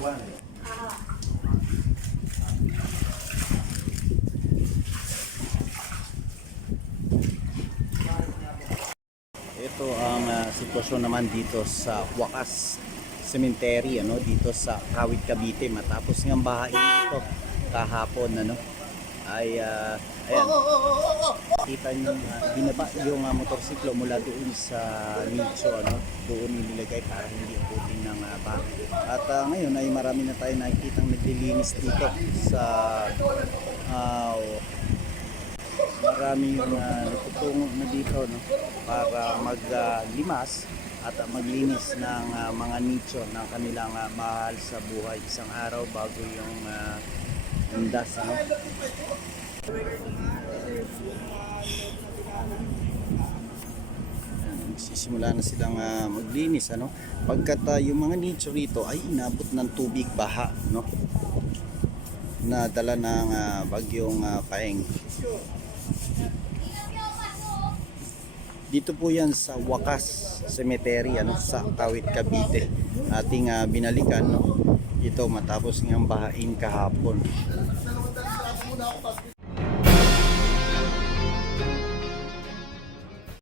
one. Ito ang ah, sitwasyon naman dito sa Wakas Cemetery ano dito sa Kawit Cavite matapos ng bahain dito kahapon ano ay ah, ayan kita niyo uh, binaba yung ah, motorsiklo mula doon sa nicho ano doon nilagay para hindi abutin ng uh, baha at ah, ngayon ay marami na tayo nakikitang naglilinis dito sa ah, marami yung uh, natutungo na dito no, para maglimas at uh, maglinis ng uh, mga nicho ng kanilang uh, mahal sa buhay isang araw bago yung uh, undas ano. Ayan, Magsisimula na silang uh, maglinis ano? Pagkat uh, yung mga nicho rito ay inabot ng tubig baha no? Na dala ng uh, bagyong uh, paeng. Dito po yan sa Wakas Cemetery ano? Sa Kawit Cavite. Ating ah, binalikan no? Ito matapos ng bahain kahapon